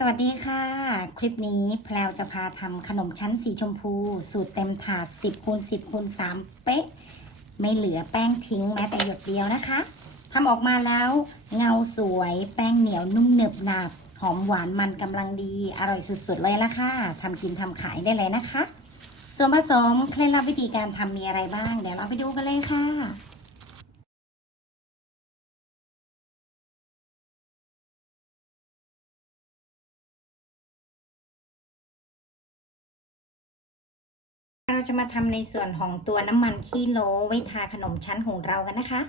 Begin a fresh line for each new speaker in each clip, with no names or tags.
สวัสดีค่ะ คลิปนี้แพลวจะพาทำขนมชั้นสีชมพู สูตรเต็มถาด 10คูณ10คูณ3เป๊ะ ไม่เหลือแป้งทิ้งแม้แต่หยดเดียวนะคะทำออกมาแล้วเงาสวยแป้งเหนียวนุ่มหนึบหนับหอมหวานมันกำลังดี อร่อยสุดๆเลยละค่ะทำกินทำขายได้เลยนะคะ ส่วนผสมเคล็ดลับวิธีการทำมีอะไรบ้าง เดี๋ยวเราไปดูกันเลยค่ะ จะมาทำในส่วนของตัวน้ำมันขี้โลไว้ทาขนมชั้นของเรากันนะคะ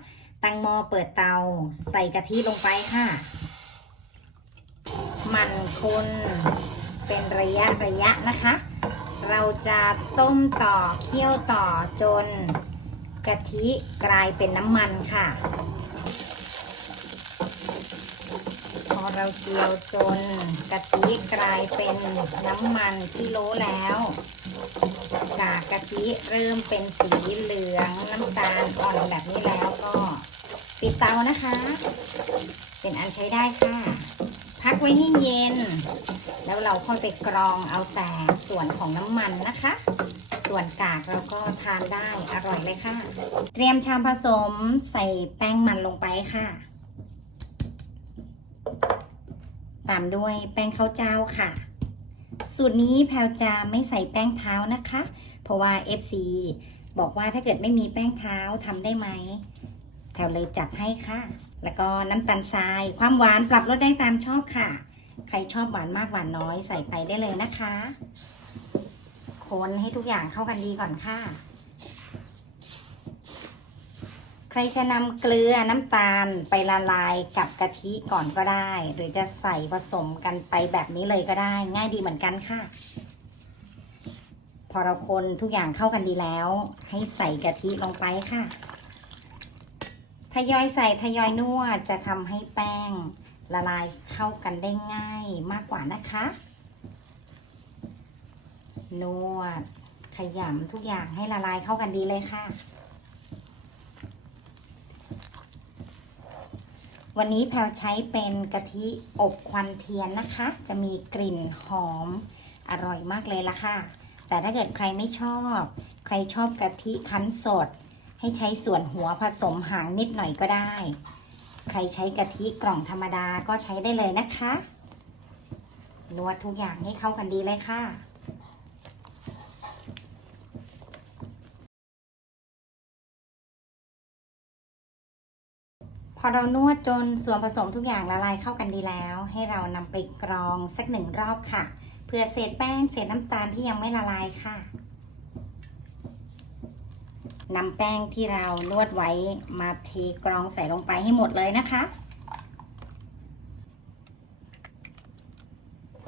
ตั้งหม้อเปิดเตาใส่กะทิลงไปค่ะ มันคนเป็นระยะระยะนะคะ เราจะต้มต่อเคี่ยวต่อจนกะทิกลายเป็นน้ำมันค่ะ พอเราเจียวจนกะทิกลายเป็นน้ำมันที่โลแล้ว กากกะทิเริ่มเป็นสีเหลืองน้ำตาลอ่อนแบบนี้แล้วก็ปิดเตานะคะ เป็นอันใช้ได้ค่ะ พักไว้ให้เย็น แล้วเราค่อยไปกรองเอาแต่ส่วนของน้ำมันนะคะ ส่วนกากเราก็ทานได้อร่อยเลยค่ะ เตรียมชามผสมใส่แป้งมันลงไปค่ะ ตามด้วยแป้งข้าวเจ้าค่ะ สูตรนี้แพลวจะไม่ใส่แป้งเท้านะคะ เพราะว่า FC บอกว่าถ้าเกิดไม่มีแป้งเท้าทำได้ไหม แพลวเลยจัดให้ค่ะ แล้วก็น้ำตาลทราย ความหวานปรับลดได้ตามชอบค่ะ ใครชอบหวานมากหวานน้อยใส่ไปได้เลยนะคะ คนให้ทุกอย่างเข้ากันดีก่อนค่ะ ใครจะนำเกลือน้ำตาลไปละลายกับกะทิก่อนก็ได้ หรือจะใส่ผสมกันไปแบบนี้เลยก็ได้ ง่ายดีเหมือนกันค่ะ พอเราคนทุกอย่างเข้ากันดีแล้ว ให้ใส่กะทิลงไปค่ะ ทยอยใส่ทยอยนวดจะทำให้แป้งละลายเข้ากันได้ง่ายมากกว่านะคะ นวดขยำทุกอย่างให้ละลายเข้ากันดีเลยค่ะ วันนี้แพลใช้เป็นกะทิอบควันเทียนนะคะ จะมีกลิ่นหอมอร่อยมากเลยละค่ะ แต่ถ้าเกิดใครไม่ชอบ ใครชอบกะทิคั้นสด ให้ใช้ส่วนหัวผสมหางนิดหน่อยก็ได้ ใครใช้กะทิกล่องธรรมดาก็ใช้ได้เลยนะคะนวดทุกอย่างให้เข้ากันดีเลยค่ะ พอเรานวดจนส่วนผสมทุกอย่างละลายเข้ากันดีแล้ว ให้เรานำไปกรองสักหนึ่งรอบค่ะ เพื่อเศษแป้งเศษน้ำตาลที่ยังไม่ละลายค่ะนำแป้งที่เรานวดไว้มาเทกรองใส่ลงไปให้หมดเลยนะคะ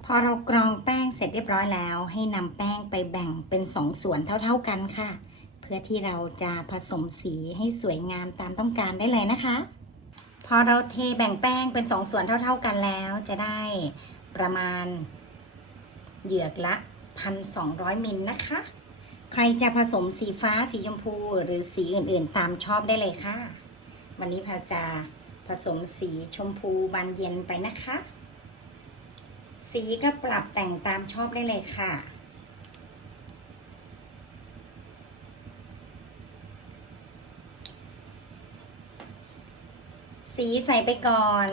พอเรากรองแป้งเสร็จเรียบร้อยแล้ว ให้นำแป้งไปแบ่งเป็นสองส่วนเท่าๆกันค่ะ เพื่อที่เราจะผสมสีให้สวยงามตามต้องการได้เลยนะคะ อเราเทแบ่งแป้งเป็นสองส่วนเท่า ๆกันแล้ว จะได้ประมาณเหยือกละ 1,200 มิลนะคะ ใครจะผสมสีฟ้าสีชมพูหรือสีอื่นๆตามชอบได้เลยค่ะ วันนี้แพรจะผสมสีชมพูบานเย็นไปนะคะ สีก็ปรับแต่งตามชอบได้เลยค่ะ สีใส่ไปก่อน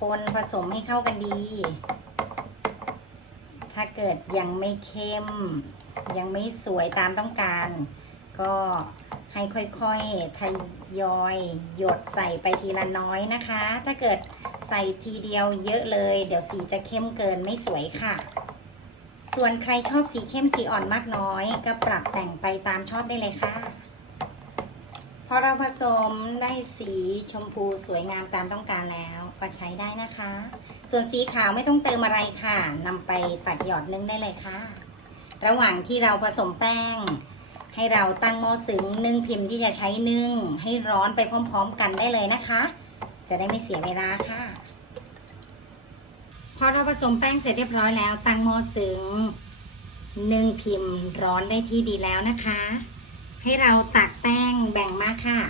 คนผสมให้เข้ากันดี ถ้าเกิดยังไม่เข้ม ยังไม่สวยตามต้องการ ก็ให้ค่อยๆ ทยอย หยดใส่ไปทีละน้อยนะคะ ถ้าเกิดใส่ทีเดียวเยอะเลย เดี๋ยวสีจะเข้มเกินไม่สวยค่ะ ส่วนใครชอบสีเข้มสีอ่อนมากน้อย ก็ปรับแต่งไปตามชอบได้เลยค่ะ พอเราผสมได้สีชมพูสวยงามตามต้องการแล้วก็ใช้ได้นะคะ ส่วนสีขาวไม่ต้องเติมอะไรค่ะนำไปตัดหยอดนึ่งได้เลยค่ะ ระหว่างที่เราผสมแป้ง ให้เราตั้งหม้อซึ้งนึ่งพิมพ์ที่จะใช้นึ่ง ให้ร้อนไปพร้อมๆกันได้เลยนะคะ จะได้ไม่เสียเวลาค่ะ พอเราผสมแป้งเสร็จเรียบร้อยแล้ว ตั้งหม้อซึ้งนึ่งพิมพ์ร้อนได้ที่ดีแล้วนะคะ ให้เราตักแป้งแบ่งมาค่ะ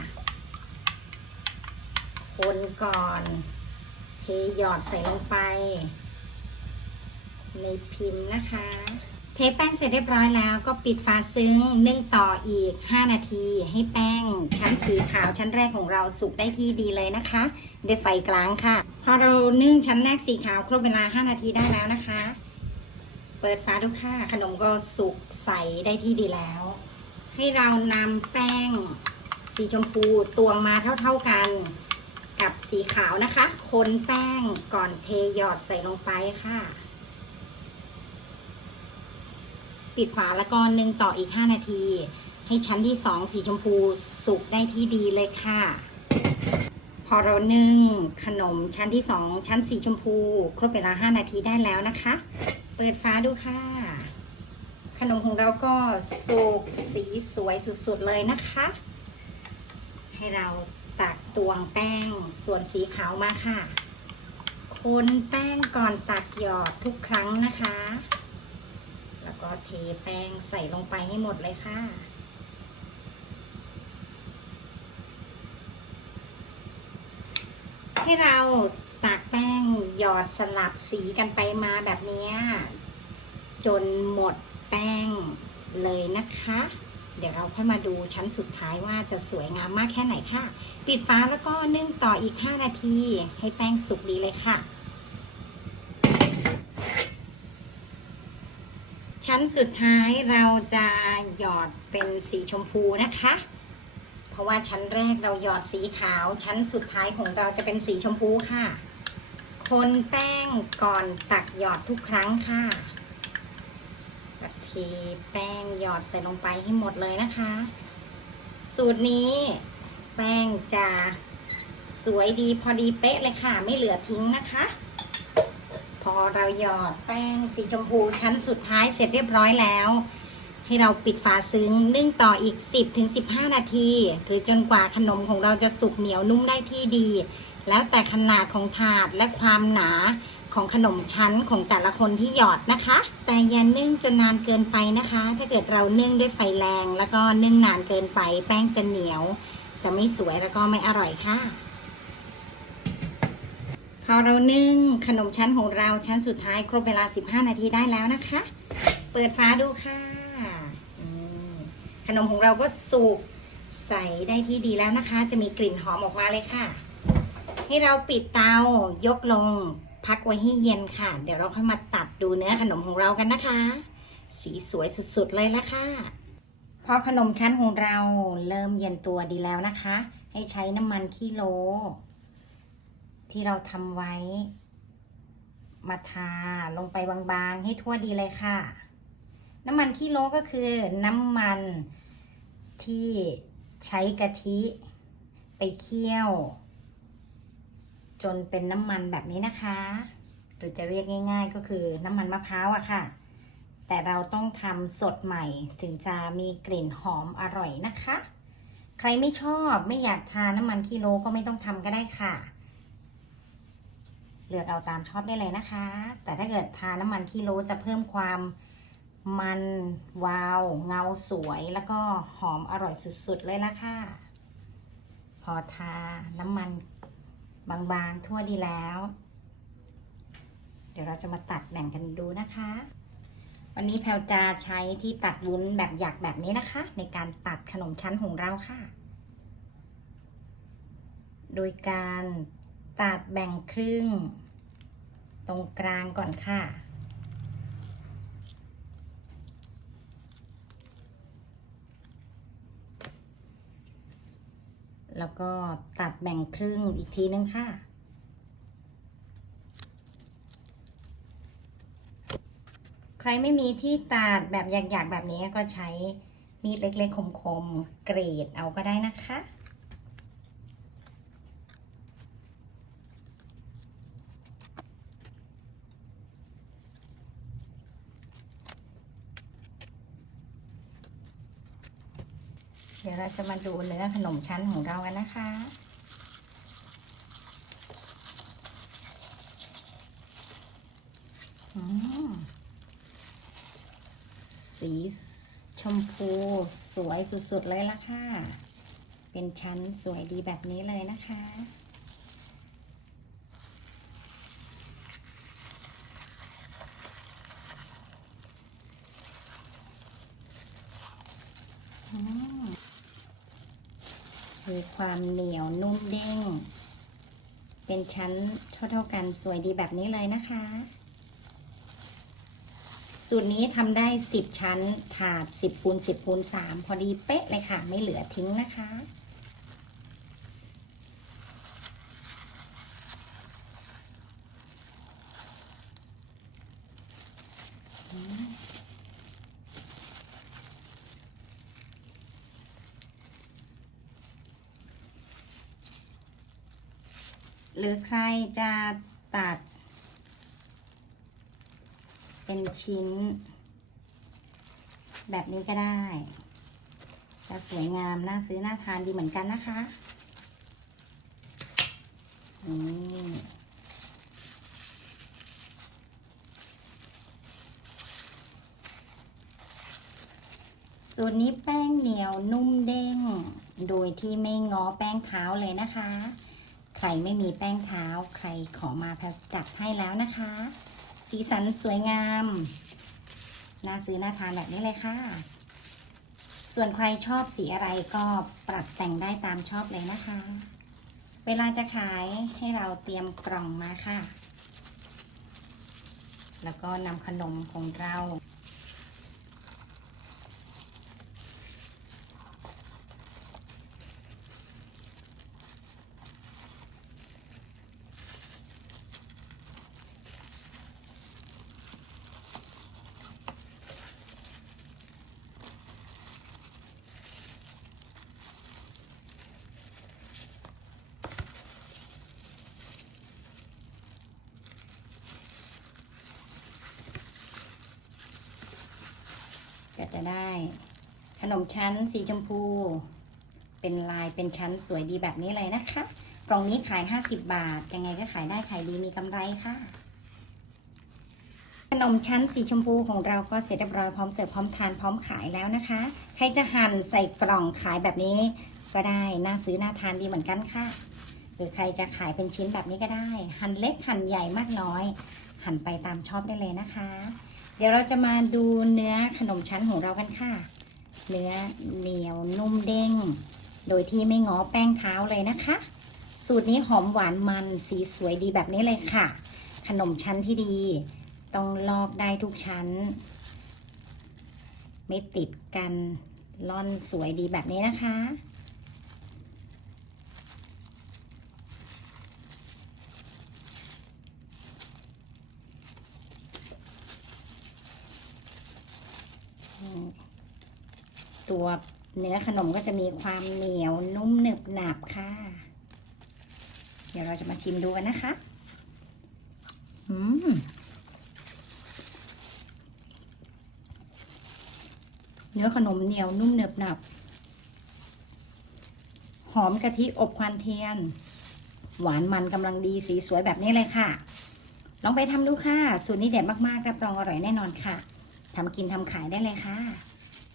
คนก่อน เทหยอดใส่ลงไป ในพิมพ์นะคะ เทแป้งเสร็จเรียบร้อยแล้วก็ปิดฝาซึ้งนึ่งต่ออีก 5 นาที ให้แป้งชั้นสีขาวชั้นแรกของเราสุกได้ที่ดีเลยนะคะด้วยไฟกลางค่ะ พอเรานึ่งชั้นแรกสีขาวครบเวลา 5 นาทีได้แล้วนะคะ เปิดฝาดูค่ะ ขนมก็สุกใสได้ที่ดีแล้ว ให้เรานำแป้งสีชมพูตวงมาเท่าๆกัน กับสีขาวนะคะ คนแป้งก่อนเทหยอดใส่ลงไปค่ะ ปิดฝาแล้วก็นึ่งต่ออีก 5 นาที ให้ชั้นที่ 2 สีชมพูสุกได้ที่ดีเลยค่ะ พอเรานึ่งขนมชั้นที่ 2 ชั้นสีชมพู ครบเวลา 5 นาทีได้แล้วนะคะ เปิดฝาดูค่ะ นมของเราก็สุกสีสวยสุดๆเลยนะคะ ให้เราตักตวงแป้งส่วนสีขาวมาค่ะ คนแป้งก่อนตักหยอดทุกครั้งนะคะ แล้วก็เทแป้งใส่ลงไปให้หมดเลยค่ะให้เราตักแป้งหยอดสลับสีกันไปมาแบบนี้ จนหมด แป้งเลยนะคะ เดี๋ยวเราค่อยมาดูชั้นสุดท้ายว่าจะสวยงามมากแค่ไหนค่ะ ปิดฟ้าแล้วก็นึ่งต่ออีก 5 นาที ให้แป้งสุกดีเลยค่ะ ชั้นสุดท้ายเราจะหยอดเป็นสีชมพูนะคะ เพราะว่าชั้นแรกเราหยอดสีขาว ชั้นสุดท้ายของเราจะเป็นสีชมพูค่ะ คนแป้งก่อนตักหยอดทุกครั้งค่ะ แป้งหยอดใส่ลงไปให้หมดเลยนะคะ สูตรนี้แป้งจะสวยดีพอดีเป๊ะเลยค่ะ ไม่เหลือทิ้งนะคะ พอเราหยอดแป้งสีชมพูชั้นสุดท้ายเสร็จเรียบร้อยแล้ว ให้เราปิดฝาซึ้งนึ่งต่ออีก 10-15 นาที หรือจนกว่าขนมของเราจะสุกเหนียวนุ่มได้ที่ดี แล้วแต่ขนาดของถาดและความหนา ของขนมชั้นของแต่ละคนที่หยอดนะคะ แต่อย่านึ่งจนนานเกินไปนะคะ ถ้าเกิดเรานึ่งด้วยไฟแรง แล้วก็นึ่งนานเกินไป แป้งจะเหนียว จะไม่สวยแล้วก็ไม่อร่อยค่ะพอเรานึ่งขนมชั้นของเราชั้นสุดท้ายครบเวลา 15 นาทีได้แล้วนะคะ เปิดฟ้าดูค่ะขนมของเราก็สุกใสได้ที่ดีแล้วนะคะ จะมีกลิ่นหอมออกมาเลยค่ะ ให้เราปิดเตายกลง พักไว้ให้เย็นค่ะ เดี๋ยวเราค่อยมาตัดดูเนื้อขนมของเรากันนะคะ สีสวยสุดๆเลยละค่ะพอขนมชั้นของเราเริ่มเย็นตัวดีแล้วนะคะ ให้ใช้น้ำมันขี้โล ที่เราทำไว้ มาทาลงไปบางๆ ให้ทั่วดีเลยค่ะ น้ำมันขี้โลก็คือน้ำมันที่ใช้กะทิ ไปเคี่ยว จนเป็นน้ำมันแบบนี้นะคะ หรือจะเรียกง่าย ๆ ก็คือน้ำมันมะพร้าวอะค่ะ แต่เราต้องทำสดใหม่ถึงจะมีกลิ่นหอมอร่อยนะคะ ใครไม่ชอบไม่อยากทานน้ำมันกิโลก็ไม่ต้องทำก็ได้ค่ะ เลือกเอาตามชอบได้เลยนะคะ แต่ถ้าเกิดทาน้ำมันกิโลจะเพิ่มความมันวาว เงาสวยแล้วก็หอมอร่อยสุดๆเลยละค่ะ พอทาน้ำมัน บางๆทั่วดีแล้ว เดี๋ยวเราจะมาตัดแบ่งกันดูนะคะ วันนี้แพลวจะใช้ที่ตัดวุ้นแบบหยักแบบนี้นะคะ ในการตัดขนมชั้นของเราค่ะ โดยการตัดแบ่งครึ่ง ตรงกลางก่อนค่ะ แล้วก็ตัดแบ่งครึ่งอีกทีนึงค่ะ ใครไม่มีที่ตัดแบบหยากๆแบบนี้ก็ใช้มีดเล็กๆคมๆ เกรดเอาก็ได้นะคะ ดี๋ยวเราจะมาดูเนื้อขนมชั้นของเรากันนะคะ สีชมพูสวยสุดๆเลยล่ะค่ะ เป็นชั้นสวยดีแบบนี้เลยนะคะอืม ความเหนียวนุ่มเด้ง เป็นชั้นเท่าๆกันสวยดีแบบนี้เลยนะคะ สูตรนี้ทำได้ 10 ชั้นถาด 10คูณ10คูณ3พอดีเป๊ะเลยค่ะ ไม่เหลือทิ้งนะคะ รือใครจะตัด เป็นชิ้น แบบนี้ก็ได้ จะสวยงาม น่าซื้อ น่าทานดีเหมือนกันนะคะนี่สูตรนี้แป้งเหนียวนุ่มเด้ง โดยที่ไม่ง้อแป้งเท้าเลยนะคะ ใครไม่มีแป้งเท้า ใครขอมาแพจัดให้แล้วนะคะ สีสันสวยงาม น่าซื้อน่าทานแบบนี้เลยค่ะ ส่วนใครชอบสีอะไรก็ปรับแต่งได้ตามชอบเลยนะคะ เวลาจะขายให้เราเตรียมกล่องมาค่ะ แล้วก็นำขนมของเรา ก็จะได้ขนมชั้นสีชมพู เป็นลายเป็นชั้นสวยดีแบบนี้เลยนะคะกล่องนี้ขาย 50 บาท ยังไงก็ขายได้ขายดีมีกำไรค่ะ ขนมชั้นสีชมพูของเราก็เสร็จเรียบร้อยพร้อมเสิร์ฟพร้อมทานพร้อมขายแล้วนะคะ ใครจะหั่นใส่กล่องขายแบบนี้ ก็ได้น่าซื้อน่าทานดีเหมือนกันค่ะ หรือใครจะขายเป็นชิ้นแบบนี้ก็ได้ หั่นเล็กหั่นใหญ่มากน้อย หั่นไปตามชอบได้เลยนะคะ เดี๋ยวเราจะมาดูเนื้อขนมชั้นของเรากันค่ะ เนื้อเหนียวนุ่มเด้ง โดยที่ไม่งอแป้งเท้าเลยนะคะ สูตรนี้หอมหวานมันสีสวยดีแบบนี้เลยค่ะ ขนมชั้นที่ดี ต้องลอกได้ทุกชั้น ไม่ติดกันล่อนสวยดีแบบนี้นะคะ ตัวเนื้อขนมก็จะมีความเหนียวนุ่มหนึบหนับค่ะ เดี๋ยวเราจะมาชิมดูกันนะคะ อืมเนื้อขนมเหนียวนุ่มหนึบหนับ หอมกะทิอบควันเทียน หวานมันกำลังดีสีสวยแบบนี้เลยค่ะ ลองไปทำดูค่ะ สูตรนี้เด็ดมากๆรับรองอร่อยแน่นอนค่ะทำกินทำขายได้เลยค่ะ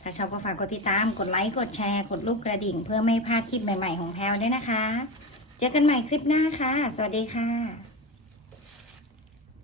ถ้าชอบก็ฝากกดติดตาม กดไลค์ กดแชร์ กดลูกกระดิ่ง เพื่อไม่พลาดคลิปใหม่ ๆ ของแพลวด้วยนะคะ เจอกันใหม่คลิปหน้าค่ะ สวัสดีค่ะ